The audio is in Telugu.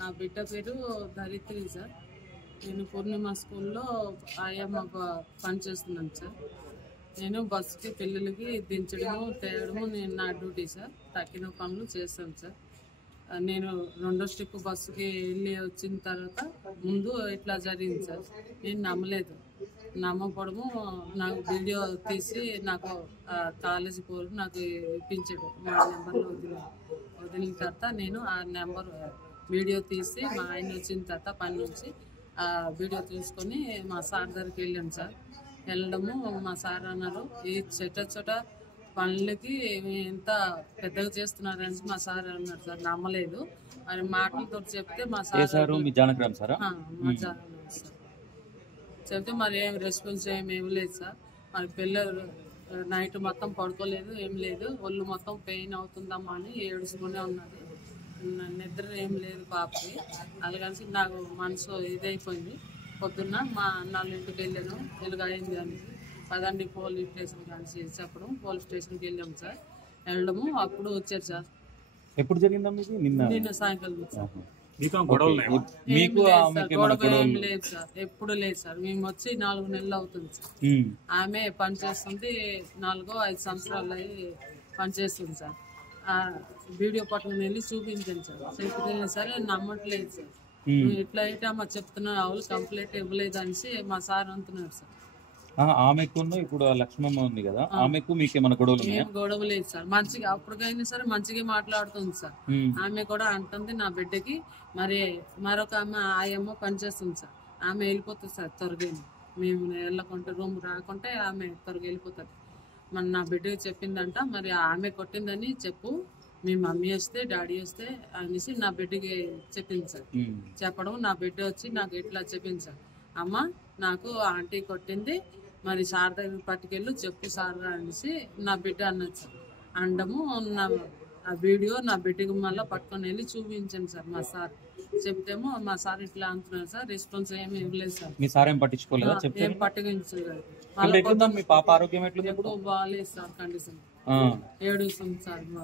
నా బిడ్డ పేరు ధరిత్రి సార్. నేను పూర్ణిమ స్కూల్లో ఆయమ్మ పనిచేస్తున్నాను సార్. నేను బస్సుకి పిల్లలకి దించడము తేయడము నేను నా డ్యూటీ సార్. తక్కిన పనులు చేస్తాను సార్. నేను రెండో స్టెప్ బస్సుకి వెళ్ళి వచ్చిన తర్వాత ముందు ఇట్లా జరిగింది సార్. నేను నమ్మలేదు. నమ్మకూడము నాకు వీడియో తీసి నాకు కాలేజీ పోరు నాకు ఇప్పించాడు. మా నెంబర్లో వదిలిన తర్వాత నేను ఆ నెంబర్ వీడియో తీసి మా ఆయన వచ్చిన తర్వాత పని నుంచి ఆ వీడియో తీసుకొని మా సార్ దగ్గరికి వెళ్ళాను సార్. వెళ్ళడము మా సార్ అన్నారు, ఈ చోట పనులకి ఎంత పెద్దగా చేస్తున్నారని మా సార్ అన్నారు సార్. నమ్మలేదు. మరి మాటలతో చెప్తే మా సార్ చెప్తే మరి ఏం రెస్పాన్స్ ఏమి ఇవ్వలేదు సార్. మరి పిల్లలు నైట్ మొత్తం పడుకోలేదు, ఏం లేదు. ఒళ్ళు మొత్తం పెయిన్ అవుతుందమ్మా అని ఏడుచుకునే ఉన్నది. నిద్ర ఏం లేదు పాపకి. అది కలిసి నాకు మనసు ఇదైపోయింది. పొద్దున్న మా అన్నాళ్ళ ఇంటికి వెళ్ళాను. ఇలాగ అయింది అని పదండి పోలీస్ స్టేషన్ కానీ చెప్పడం పోలీస్ స్టేషన్కి వెళ్ళాము సార్. వెళ్ళడము అప్పుడు వచ్చారు సార్. ఎప్పుడు జరిగిందమ్మా ఇది? నిన్న సాయంకాలం సార్. గొడవ ఏం లేదు సార్, ఎప్పుడు లేదు సార్. మేము వచ్చి 4 నెలలు అవుతుంది సార్. ఆమె పనిచేస్తుంది 4-5 సంవత్సరాలు అయ్యి పనిచేస్తుంది సార్. వీడియో పట్టుకుని వెళ్ళి చూపించాను సార్. చెప్పితే సరే నమ్మట్లేదు సార్. ఇట్లా అయితే అమ్మ చెప్తున్నా వాళ్ళు కంప్లైంట్ ఇవ్వలేదు అనేసి మా సార్ అంటున్నారు సార్. ఆమెకు ఇప్పుడు లక్ష్మమ్మ ఉంది కదా, ఆమెకు మీకేమైనా గొడవ లేదు సార్. మంచిగా అప్పటికైనా సరే మంచిగా మాట్లాడుతుంది సార్. ఆమె కూడా అంటుంది నా బిడ్డకి మరి మరొక ఆమె ఆయమ్మ పనిచేస్తుంది సార్. ఆమె వెళ్ళిపోతుంది సార్ త్వరగా. మేము వెళ్ళకుంటే రూమ్ రాకుంటే ఆమె త్వరగా వెళ్ళిపోతుంది. మన నా బిడ్డకి చెప్పిందంట, మరి ఆమె కొట్టిందని చెప్పు, మీ మమ్మీ వస్తే డాడీ వస్తే అనేసి నా బిడ్డకి చెప్పింది సార్. చెప్పడం నా బిడ్డ వచ్చి నాకు ఇట్లా చెప్పింది సార్. అమ్మ నాకు ఆంటీ కొట్టింది, మరి సార్ దగ్గర పట్టుకెళ్ళు చెప్పు సార్ అనేసి నా బిడ్డ అన్నది సార్. అండము నా ఆ వీడియో నా బిడ్డకి మళ్ళీ పట్టుకొని వెళ్ళి చూపించాను సార్. మా సార్ చెప్తేమో మా సార్ ఇట్లా అంటున్నారు సార్. రెస్పాన్స్ ఏమి ఇవ్వలేదు సార్. మీ సార్ ఏం పట్టించుకోలేదు? ఏం పట్టుకోలేదు. మీ పాప ఆరోగ్యం ఎట్లుంది? బాగాలేదు సార్. కండిషన్ ఏడుస్తుంది సార్.